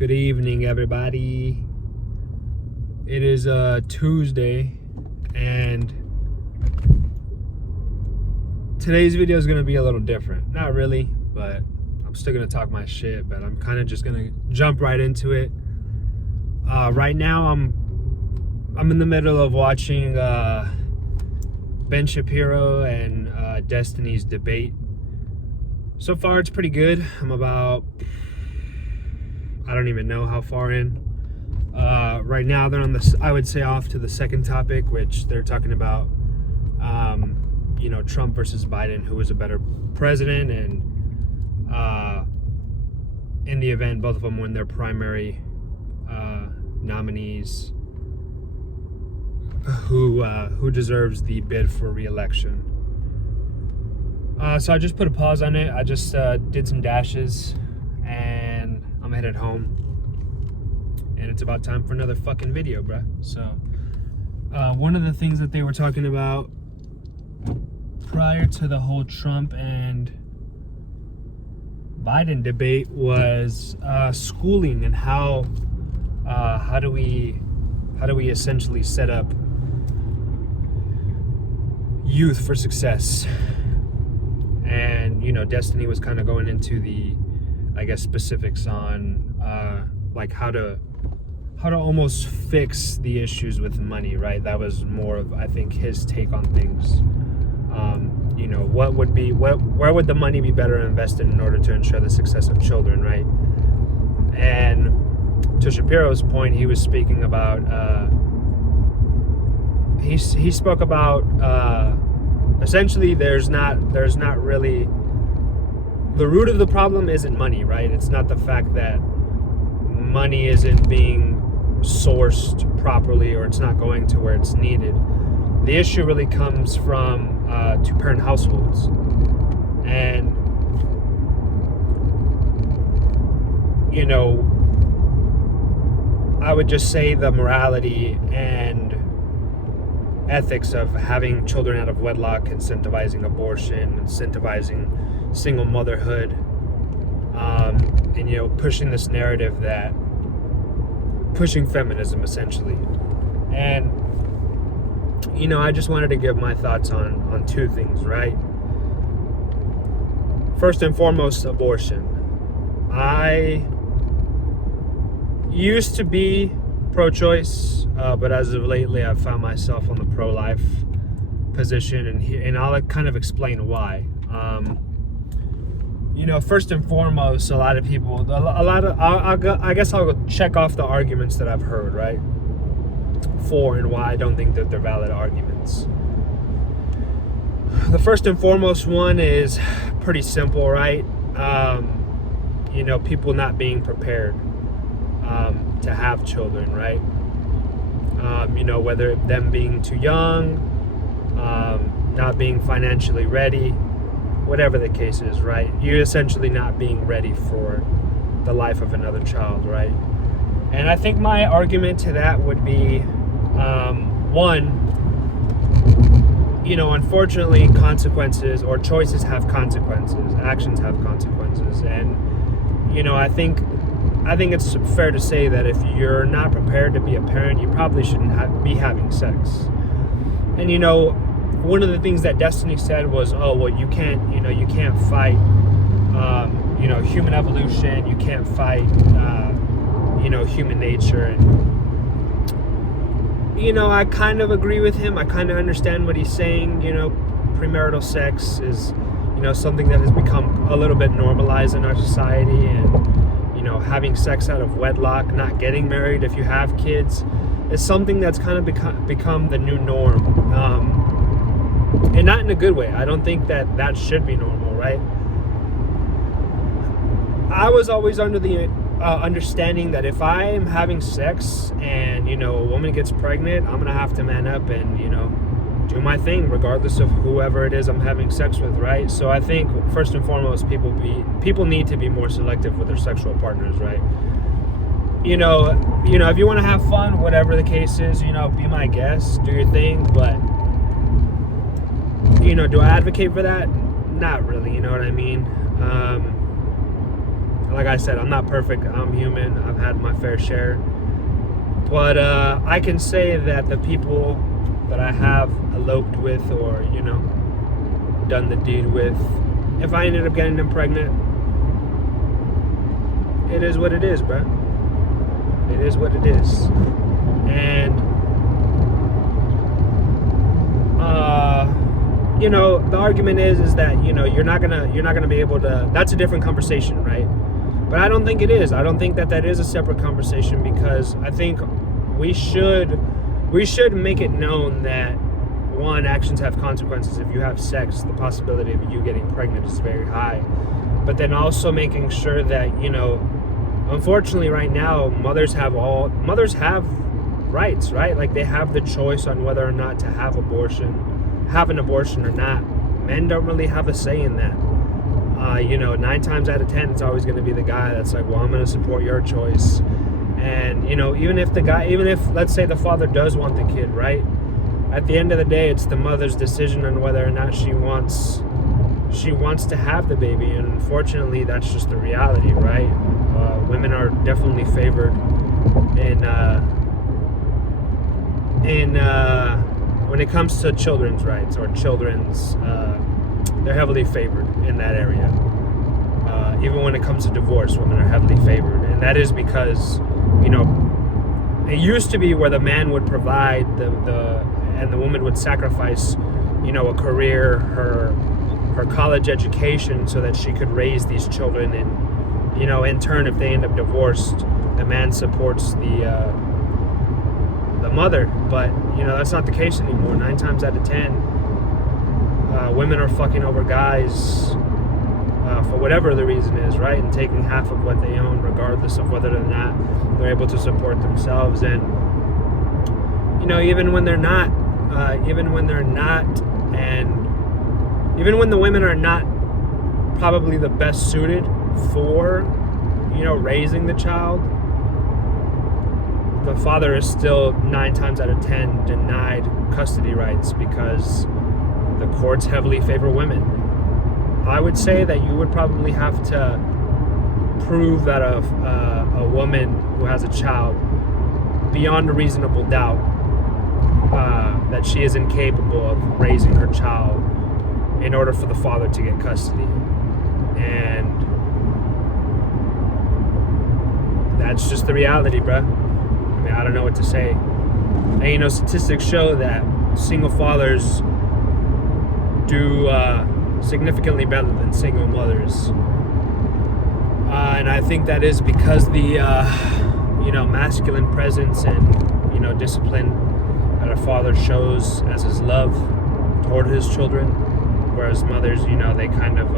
Good evening, everybody. It is Tuesday, and today's video is gonna be a little different. Not really, but I'm still gonna talk my shit. But I'm kind of just gonna jump right into it. Right now, I'm in the middle of watching Ben Shapiro and Destiny's debate. So far, it's pretty good. I'm about, I don't even know how far in. Right now, they're on this, I would say, off to the second topic, which they're talking about, Trump versus Biden, who was a better president, and in the event both of them win their primary nominees, who deserves the bid for re-election. So I just put a pause on it. I just did some dashes, and I'm headed home. And it's about time for another fucking video, bruh. So, one of the things that they were talking about prior to the whole Trump and Biden debate was schooling, and how do we essentially set up youth for success. And Destiny was kind of going into the, I guess, specifics on like how to almost fix the issues with money, right? That was more of, I think, his take on things. Where would the money be better invested in order to ensure the success of children, right? And to Shapiro's point, he was speaking about he spoke about essentially there's not really, the root of the problem isn't money, right? It's not the fact that money isn't being sourced properly, or it's not going to where it's needed. The issue really comes from two-parent households, and I would just say the morality and ethics of having children out of wedlock, incentivizing abortion, incentivizing single motherhood, and pushing this narrative that pushing feminism, essentially. And I just wanted to give my thoughts on two things, right? First and foremost, abortion. I used to be pro-choice, but as of lately, I've found myself on the pro-life position, and I'll kind of explain why. First and foremost, a lot of people, I guess I'll check off the arguments that I've heard, right? For and why I don't think that they're valid arguments. The first and foremost one is pretty simple, right? People not being prepared to have children, right? Whether them being too young, not being financially ready, whatever the case is, right? You're essentially not being ready for the life of another child, right? And I think my argument to that would be, one, unfortunately, consequences or choices have consequences, actions have consequences, and I think it's fair to say that if you're not prepared to be a parent, you probably shouldn't be having sex. And one of the things that Destiny said was, oh, well, you can't fight, human evolution. You can't fight, human nature. And, I kind of agree with him. I kind of understand what he's saying. Premarital sex is, something that has become a little bit normalized in our society. And, having sex out of wedlock, not getting married if you have kids, is something that's kind of become the new norm. And not in a good way. I don't think that should be normal, right? I was always under the understanding that if I am having sex and, a woman gets pregnant, I'm going to have to man up and, do my thing regardless of whoever it is I'm having sex with, right? So I think, first and foremost, people need to be more selective with their sexual partners, right? If you want to have fun, whatever the case is, be my guest, do your thing, but do I advocate for that? Not really, you know what I mean? Like I said, I'm not perfect. I'm human. I've had my fair share. But I can say that the people that I have eloped with or, done the deed with, if I ended up getting them pregnant, it is what it is, bro. It is what it is. And, the argument is that, you're not gonna be able to, that's a different conversation, right? But I don't think it is. I don't think that is a separate conversation, because I think we should make it known that, one, actions have consequences. If you have sex, the possibility of you getting pregnant is very high. But then also making sure that, unfortunately right now, mothers have rights, right? Like, they have the choice on whether or not to have an abortion or not. Men don't really have a say in that. 9 times out of 10, it's always going to be the guy that's like, well, I'm going to support your choice. And, even if let's say the father does want the kid, right? At the end of the day, it's the mother's decision on whether or not she wants to have the baby. And unfortunately, that's just the reality, right? Women are definitely favored when it comes to children's rights or they're heavily favored in that area. Even when it comes to divorce, women are heavily favored. And that is because, it used to be where the man would provide and the woman would sacrifice, a career, her college education, so that she could raise these children. And, in turn, if they end up divorced, the man supports the mother. But, that's not the case anymore. 9 times out of 10, women are fucking over guys for whatever the reason is, right? And taking half of what they own, regardless of whether or not they're able to support themselves. And, even when they're not, and even when the women are not probably the best suited for, raising the child, the father is still 9 times out of 10 denied custody rights, because the courts heavily favor women. I would say that you would probably have to prove that a woman who has a child, beyond a reasonable doubt, that she is incapable of raising her child, in order for the father to get custody. And that's just the reality, bruh. I mean, I don't know what to say. And, statistics show that single fathers do significantly better than single mothers. And I think that is because the, masculine presence and, discipline that a father shows as his love toward his children. Whereas mothers, they kind of,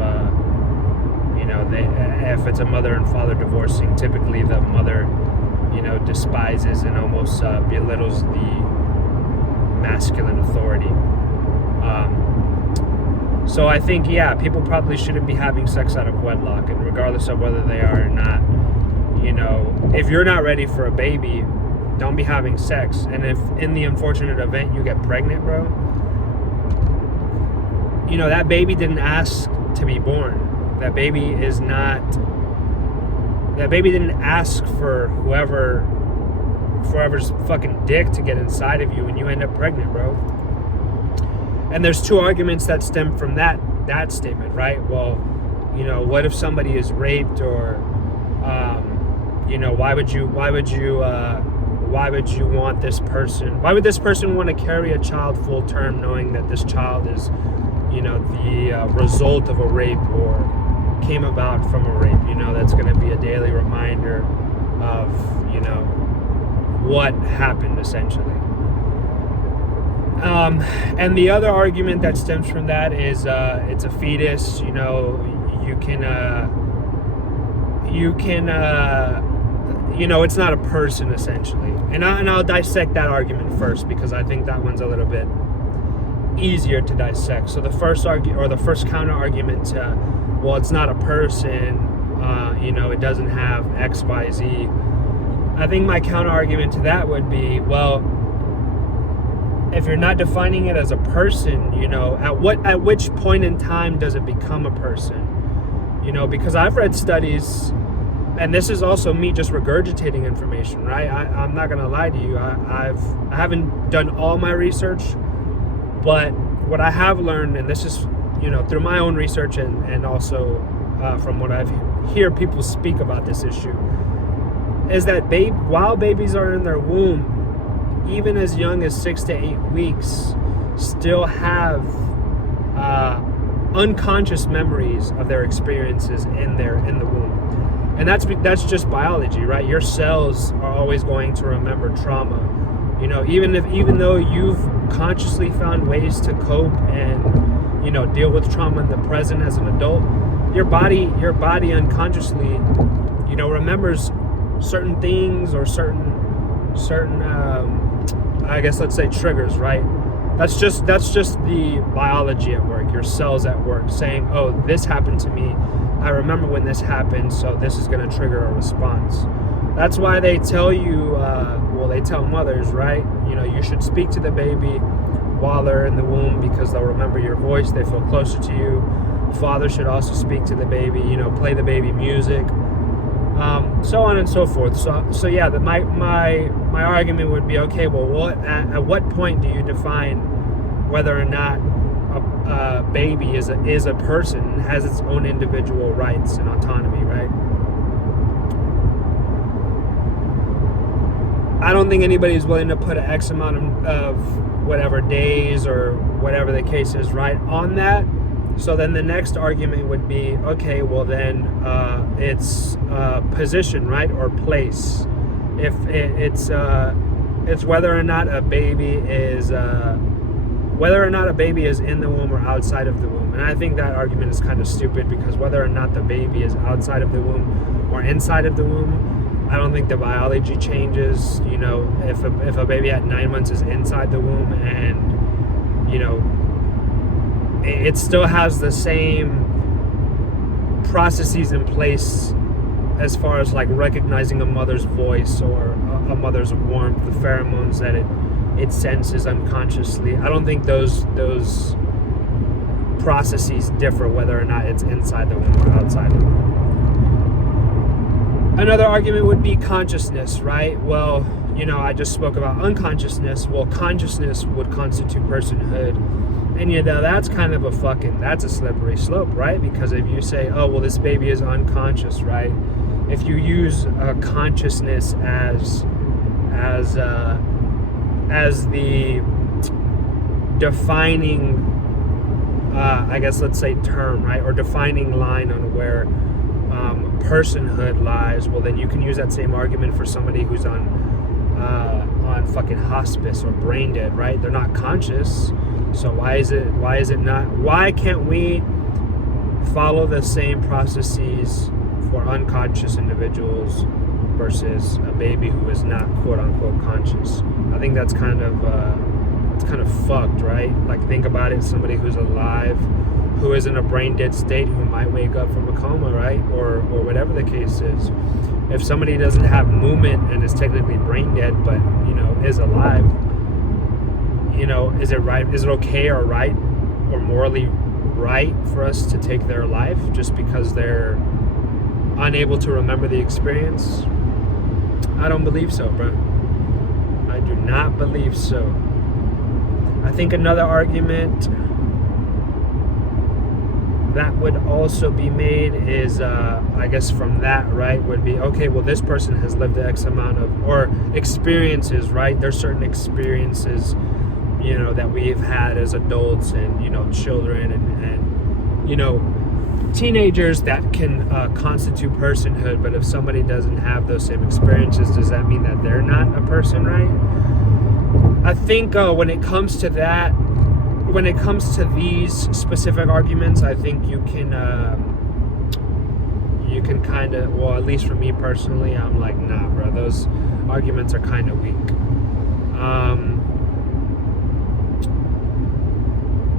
if it's a mother and father divorcing, typically the mother, despises and almost belittles the masculine authority. So I think, people probably shouldn't be having sex out of wedlock, and regardless of whether they are or not, if you're not ready for a baby, don't be having sex. And if in the unfortunate event you get pregnant, bro, that baby didn't ask to be born. That baby didn't ask for whoever's fucking dick to get inside of you, and you end up pregnant, bro. And there's 2 arguments that stem from that statement, right? Well, what if somebody is raped, or why would you want this person? Why would this person want to carry a child full term, knowing that this child is, the result of a rape or came about from a rape? That's going to be a daily reminder of, what happened, essentially. And the other argument that stems from that is it's a fetus. It's not a person, essentially. And I'll dissect that argument first, because I think that one's a little bit easier to dissect. So the first counter argument to, well, it's not a person, it doesn't have X, Y, Z. I think my counter argument to that would be, well, if you're not defining it as a person, at which point in time does it become a person? Because I've read studies and this is also me just regurgitating information, right? I'm not gonna lie to you. I haven't done all my research, but what I have learned, and this is, through my own research and also from what I've hear people speak about this issue, is that while babies are in their womb, even as young as 6 to 8 weeks, still have unconscious memories of their experiences in the womb. And that's just biology, right? Your cells are always going to remember trauma. Even though you've consciously found ways to cope and deal with trauma in the present as an adult, your body unconsciously remembers certain things or certain I guess let's say triggers, right? That's just the biology at work, your cells at work saying, oh, this happened to me, I remember when this happened, so this is going to trigger a response. That's why they tell you, they tell mothers, right, you should speak to the baby while they're in the womb because they'll remember your voice, they feel closer to you. Father should also speak to the baby, play the baby music, so on and so forth. So yeah, my argument would be, okay, well, at what point do you define whether or not a baby is a person and has its own individual rights and autonomy, right? I don't think anybody's willing to put an X amount of whatever days or whatever the case is, right, on that. So then the next argument would be, okay, well then it's position, right, or place. If it's whether or not a baby is in the womb or outside of the womb. And I think that argument is kind of stupid because whether or not the baby is outside of the womb or inside of the womb, I don't think the biology changes. If a baby at 9 months is inside the womb and it still has the same processes in place as far as like recognizing a mother's voice or a mother's warmth, the pheromones that it senses unconsciously. I don't think those processes differ whether or not it's inside the womb or outside the womb. Another argument would be consciousness, right? Well, I just spoke about unconsciousness. Well, consciousness would constitute personhood. And that's kind of that's a slippery slope, right? Because if you say, oh, well, this baby is unconscious, right? If you use consciousness as the defining, I guess let's say term, right? Or defining line on where personhood lies, well, then you can use that same argument for somebody who's on fucking hospice or brain dead, right? They're not conscious. So why can't we follow the same processes for unconscious individuals versus a baby who is not quote unquote conscious? I think that's kind of fucked, right? Like, think about it, somebody who's alive, who is in a brain dead state, who might wake up from a coma, right? Or whatever the case is. If somebody doesn't have movement and is technically brain dead but is alive, is it right? Is it okay or right or morally right for us to take their life just because they're unable to remember the experience? I don't believe so, bro. I do not believe so. I think another argument that would also be made is, I guess from that, right, would be, okay, well, this person has lived X amount of, or experiences, right? There's certain experiences, that we've had as adults and, children and teenagers that can constitute personhood. But if somebody doesn't have those same experiences, does that mean that they're not a person, right? I think when it comes to that, when it comes to these specific arguments, I think you can kind of, well, at least for me personally, I'm like, nah, bro, those arguments are kind of weak.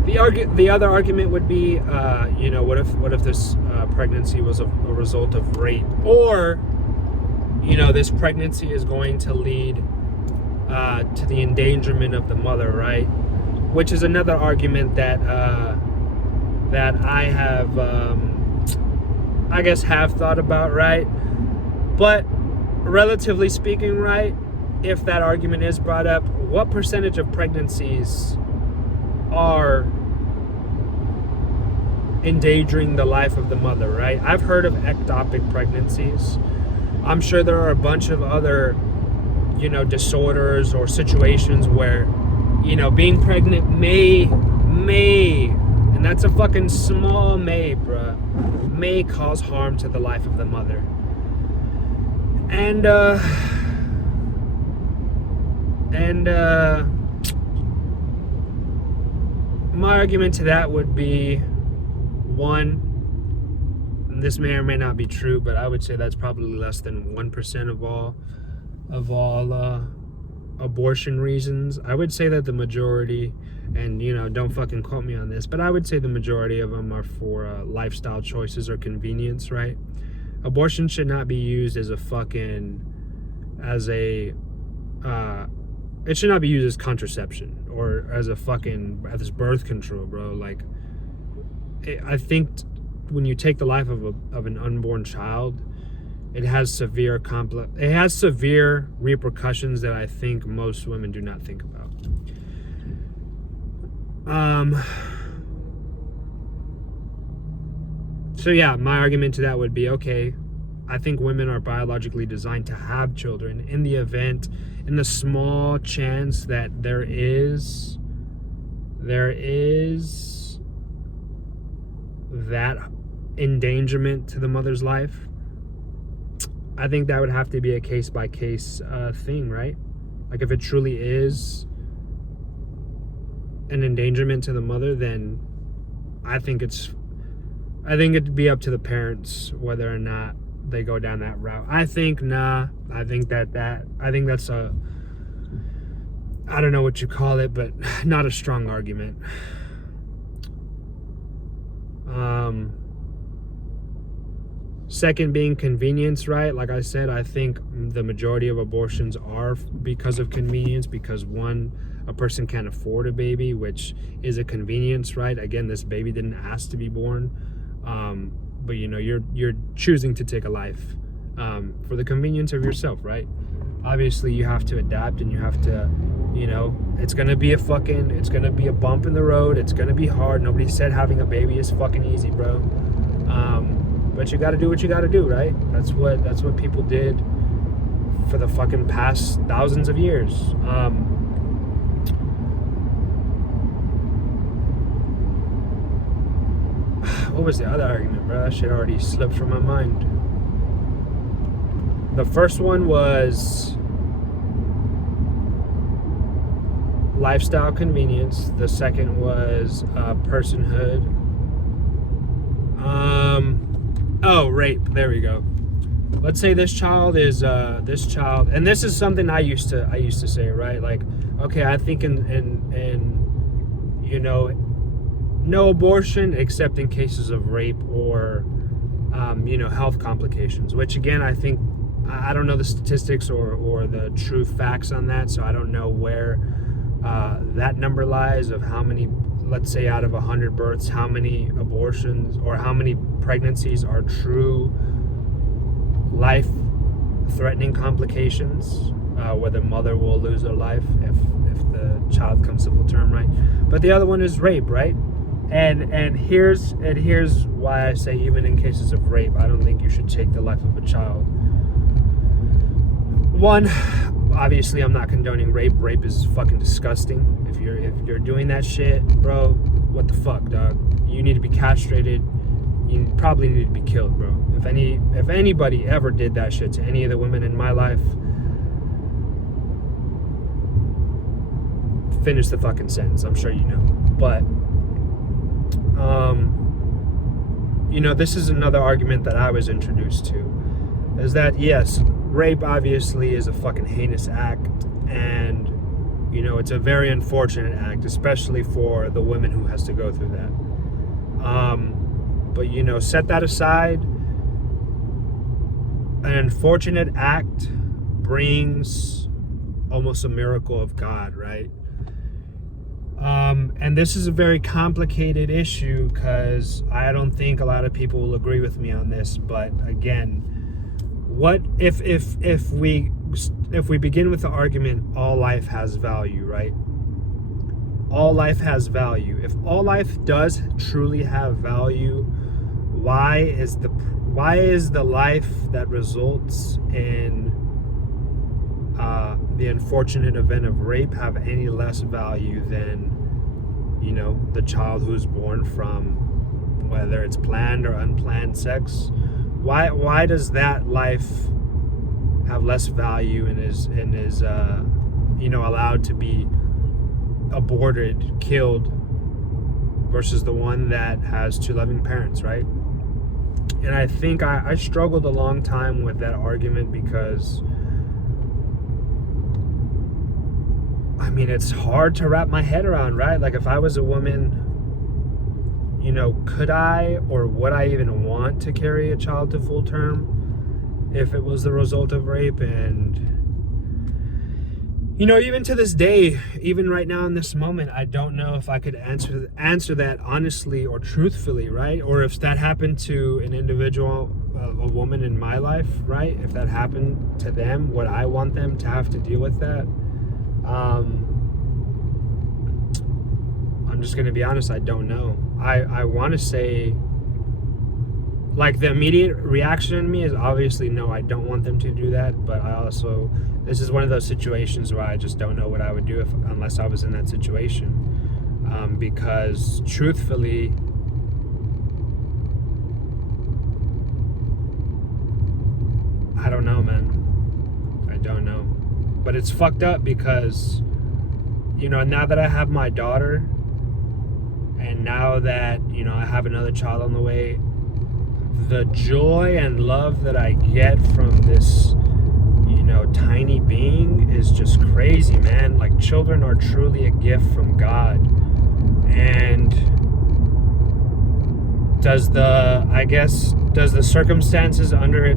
The other argument would be, what if this pregnancy was a result of rape, or this pregnancy is going to lead to the endangerment of the mother, right? Which is another argument that I have, I guess, have thought about, right? But relatively speaking, right, if that argument is brought up, what percentage of pregnancies are endangering the life of the mother, right? I've heard of ectopic pregnancies. I'm sure there are a bunch of other, disorders or situations where, being pregnant may, and that's a fucking small may, bruh, may cause harm to the life of the mother. And my argument to that would be, one, and this may or may not be true, but I would say that's probably less than 1% of all abortion reasons. I would say that the majority, and don't fucking quote me on this, but I would say the majority of them are for lifestyle choices or convenience, right? Abortion should not be used as it should not be used as contraception or as as birth control, bro. Like, I think when you take the life of an unborn child, it has severe repercussions that I think most women do not think about. So yeah, my argument to that would be, okay, I think women are biologically designed to have children. In the small chance that there is that endangerment to the mother's life, I think that would have to be a case-by-case thing, right? Like, if it truly is an endangerment to the mother, then I think it'd be up to the parents whether or not they go down that route. I think that's I don't know what you call it, but not a strong argument. Second being convenience, right? Like I said, I think the majority of abortions are because of convenience, because one, a person can't afford a baby, which is a convenience, right? Again, this baby didn't ask to be born, but you're choosing to take a life for the convenience of yourself, right? Obviously, you have to adapt, and you have to, it's gonna be a bump in the road. It's gonna be hard. Nobody said having a baby is fucking easy, bro. But you gotta do what you gotta do, right? That's what people did for the fucking past thousands of years. What was the other argument, bro? That shit already slipped from my mind. The first one was lifestyle convenience. The second was personhood. Rape. There we go. Let's say this child, and this is something I used to say, right? Like, okay, I think no abortion except in cases of rape or health complications, which again, I think, I don't know the statistics or the true facts on that, so I don't know where that number lies of how many, let's say out of 100 births, how many abortions or how many pregnancies are true life-threatening complications, where the mother will lose her life if the child comes to full term, right? But the other one is rape, right? And here's why I say, even in cases of rape, I don't think you should take the life of a child. One, obviously, I'm not condoning rape. Rape is fucking disgusting. If you're doing that shit, bro, what the fuck, dog? You need to be castrated. You probably need to be killed, bro. If anybody ever did that shit to any of the women in my life, finish the fucking sentence. I'm sure you know. But this is another argument that I was introduced to, is that yes, rape obviously is a fucking heinous act, and it's a very unfortunate act, especially for the woman who has to go through that. But set that aside. An unfortunate act brings almost a miracle of God, right? And this is a very complicated issue, because I don't think a lot of people will agree with me on this, but again, what if we begin with the argument, all life has value, right? All life has value. If all life does truly have value, why is the life that results in the unfortunate event of rape have any less value than, the child who's born from, whether it's planned or unplanned sex? Why does that life have less value and is allowed to be aborted, killed, versus the one that has two loving parents, right? And I think I struggled a long time with that argument because it's hard to wrap my head around, right? Like, if I was a woman, could I or would I even want to carry a child to full term if it was the result of rape? And even to this day, even right now in this moment, I don't know if I could answer that honestly or truthfully, right? Or if that happened to an individual, a woman in my life, right? If that happened to them, would I want them to have to deal with that? I'm just gonna be honest, I don't know. I want to say, like, the immediate reaction in me is obviously no, I don't want them to do that. But this is one of those situations where I just don't know what I would do unless I was in that situation. Because truthfully, I don't know, man. I don't know. But it's fucked up because, now that I have my daughter, and now that, I have another child on the way, the joy and love that I get from this, tiny being is just crazy, man. Like, children are truly a gift from God. And does the circumstances under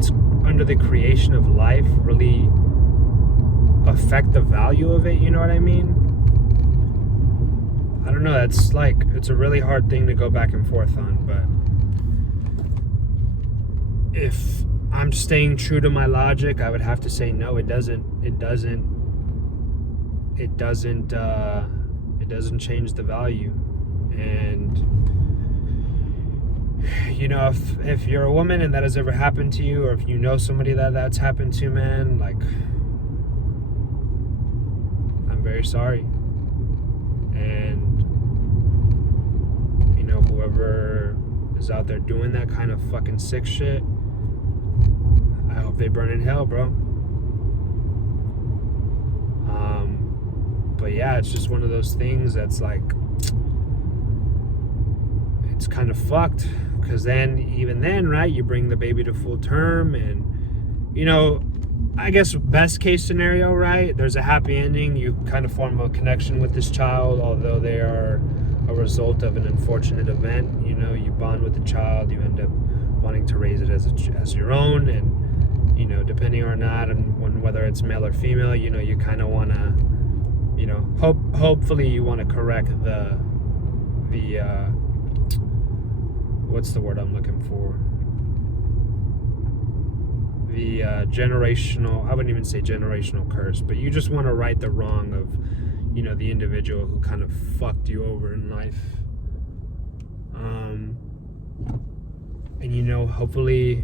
the creation of life really affect the value of it? You know what I mean? I don't know. It's a really hard thing to go back and forth on, but if I'm staying true to my logic, I would have to say no, it doesn't change the value. And if you're a woman and that has ever happened to you, or if you know somebody that's happened to, man, like, I'm very sorry. And whoever is out there doing that kind of fucking sick shit, I hope they burn in hell, bro. But yeah, it's just one of those things that's like, it's kind of fucked, because even then, right, you bring the baby to full term, and I guess best case scenario, right, there's a happy ending. You kind of form a connection with this child, although they are a result of an unfortunate event. You bond with the child, you end up wanting to raise it as your own, and depending or not on whether it's male or female, you kind of want to, hopefully you want to correct the what's the word I'm looking for? The generational, I wouldn't even say generational curse, but you just want to right the wrong of, the individual who kind of fucked you over in life. And hopefully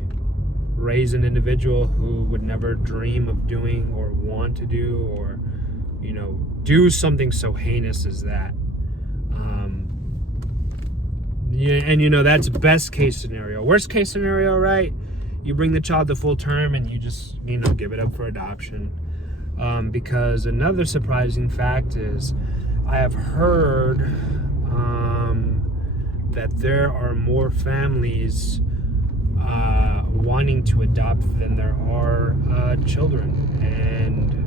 raise an individual who would never dream of doing or want to do, or do something so heinous as that. And that's best case scenario. Worst case scenario, right, you bring the child to full term and you just give it up for adoption. Because another surprising fact is, I have heard that there are more families wanting to adopt than there are children. And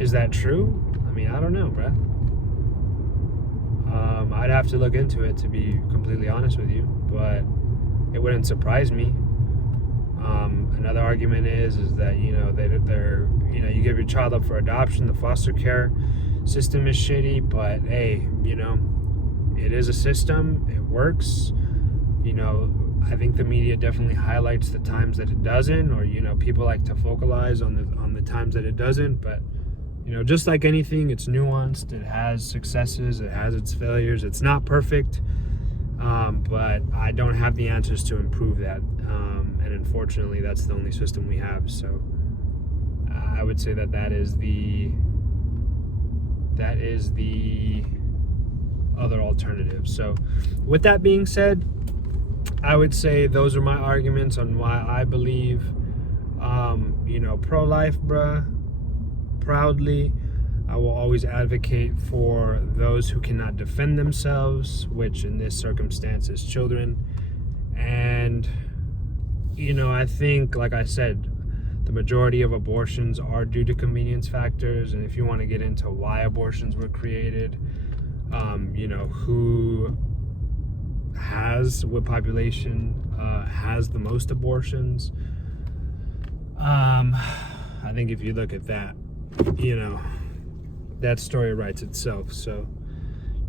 is that true? I don't know, bruh. I'd have to look into it, to be completely honest with you, but it wouldn't surprise me. Another argument is that they're you give your child up for adoption, the foster care system is shitty, but hey, it is a system, it works. I think the media definitely highlights the times that it doesn't, or people like to focalize on the times that it doesn't. But just like anything, it's nuanced. It has successes, it has its failures. It's not perfect, but I don't have the answers to improve that. And unfortunately, that's the only system we have. So I would say that is the other alternative. So with that being said, I would say those are my arguments on why I believe pro-life, bruh, proudly. I will always advocate for those who cannot defend themselves, which in this circumstance is children. And I think, like I said, the majority of abortions are due to convenience factors. And if you want to get into why abortions were created, what population has the most abortions, I think if you look at that, that story writes itself. So,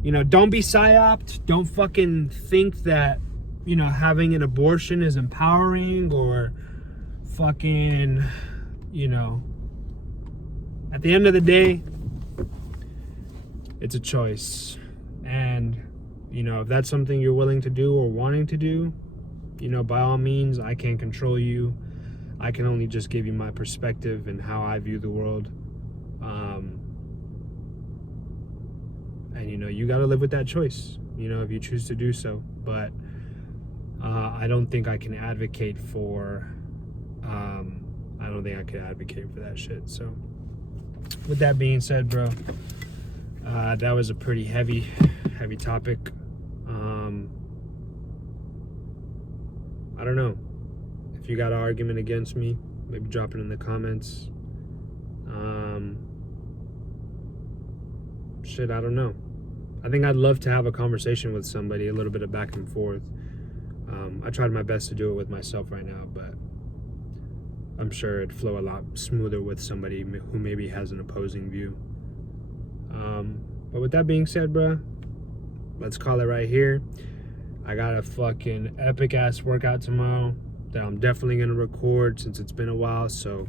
don't be psyoped. Don't fucking think that, having an abortion is empowering, or fucking, at the end of the day, it's a choice. And, if that's something you're willing to do or wanting to do, by all means, I can't control you. I can only just give you my perspective and how I view the world. And you got to live with that choice, if you choose to do so. But I don't think I can advocate for that shit. So with that being said, bro, that was a pretty heavy topic. I don't know. If you got an argument against me, maybe drop it in the comments. I don't know. I think I'd love to have a conversation with somebody, a little bit of back and forth. I tried my best to do it with myself right now, but I'm sure it'd flow a lot smoother with somebody who maybe has an opposing view. But with that being said, bruh, let's call it right here. I got a fucking epic ass workout tomorrow that I'm definitely gonna record since it's been a while. So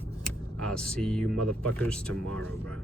I'll see you motherfuckers tomorrow, bro.